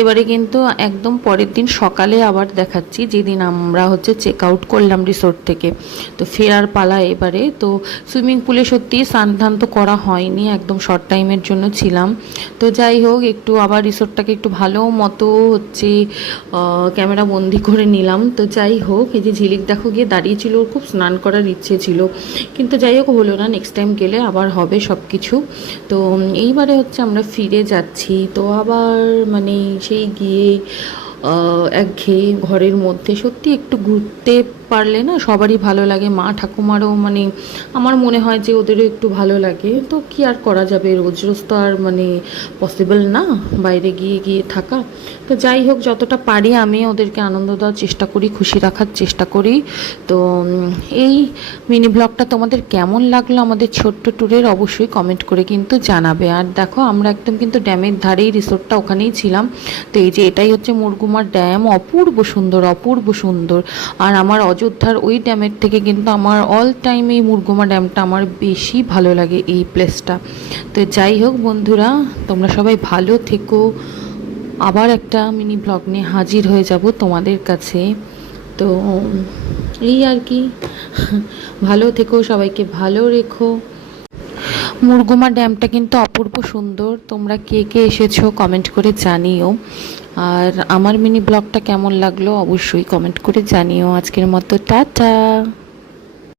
এবারে কিন্তু একদম পরের দিন সকালে আবার দেখাচ্ছি, যেদিন আমরা হচ্ছে চেক আউট করলাম রিসোর্ট থেকে। তো ফেরার পালা এবারে। তো সুইমিং পুলে সত্যি স্নান ধান তো করা হয়নি, একদম শর্ট টাইমের জন্য ছিলাম। তো যাই হোক, একটু আবার রিসোর্টটাকে একটু ভালো মতো হচ্ছে ক্যামেরা বন্দি করে নিলাম। তো যাই হোক, এই যে ঝিলিক দেখো গিয়ে দাঁড়িয়েছিল, ওর খুব স্নান করার ইচ্ছে ছিল, কিন্তু যাই হোক হলো না। নেক্সট টাইম গেলে আবার হবে সব কিছু। তো এইবারে হচ্ছে আমরা ফিরে যাচ্ছি। তো আবার মানে সেই গিয়ে একঘেয়ে ঘরের মধ্যে সত্যি একটু ঘুরতে পারলে না সবারই ভালো লাগে। মা ঠাকুমারও মানে আমার মনে হয় যে ওদেরও একটু ভালো লাগে। তো কি আর করা যাবে, রোজ রোজ তো আর মানে পসিবল না বাইরে গিয়ে গিয়ে থাকা। তো যাই হোক, যতটা পারি আমি ওদেরকে আনন্দ দেওয়ার চেষ্টা করি, খুশি রাখার চেষ্টা করি। তো এই মিনি ব্লগটা তোমাদের কেমন লাগলো আমাদের ছোট্ট ট্যুরের, অবশ্যই কমেন্ট করে কিন্তু জানাবে। আর দেখো, আমরা একদম কিন্তু ড্যামের ধারেই, রিসোর্টটা ওখানেই ছিলাম। তো এই যে এটাই হচ্ছে মুরগুমার ড্যাম, অপূর্ব সুন্দর, অপূর্ব সুন্দর। আর আমার অযোধ্যার ওই ড্যামের থেকে কিন্তু আমার অল টাইম এই মুরগুমা ড্যামটা আমার বেশি ভালো লাগে, এই প্লেসটা। তো যাই হোক বন্ধুরা, তোমরা সবাই ভালো থেকো। আবার একটা মিনি ব্লগ নিয়ে হাজির হয়ে যাব তোমাদের কাছে। তো এই আর কি, ভালো থেকো, সবাইকে ভালো রেখো। মুরগুমা ড্যামটা কিন্তু অপূর্ব সুন্দর। তোমরা কে কে এসেছো কমেন্ট করে জানিও। আর আমার মিনি ব্লগটা কেমন লাগলো অবশ্যই কমেন্ট করে জানিও। আজকের মতো টাটা।